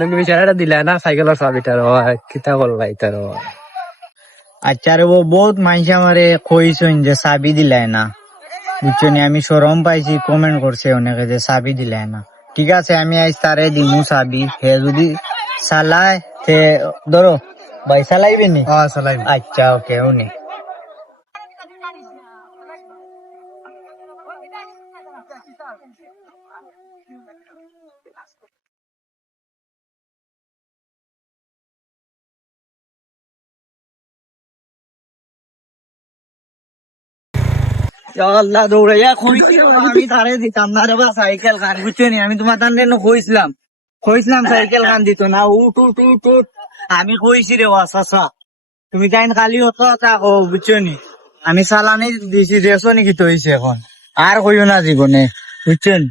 তুমি বিচারাটা দিলা না সাইকেলের চাবিটার কিতা করলা ইতার আচ্ছা রে ও বহুত মানুষ আমারে কইছেন যে চাবি দিলাই না, বুঝছো নি? আমি শরম পাইছি, কমেন্ট করছে অনেকে যে চাবি দিলাই না। ঠিক আছে, আমি আজ তারে দিমু চাবি, হে যদি চালায় তে ধরো ভাই চালাইবে নি? চালাই আচ্ছা ওকে উনি আল্লাহ দৌড়াইয়া কইছি আমি তারে দিতাম না রে বা সাইকেল খান, বুঝছো নি? আমি তোমার তান কইছিলাম সাইকেল খান দিত না। উঠ উঠ উঠ উঠ, আমি কইছি রে চাচা, তুমি কাইন খালি হতো তাকো, বুঝছো নি? আমি চালানি দিছি, দেখছো নাকি তো হইছে এখন। আর কইও না জীবনে, বুঝছেন?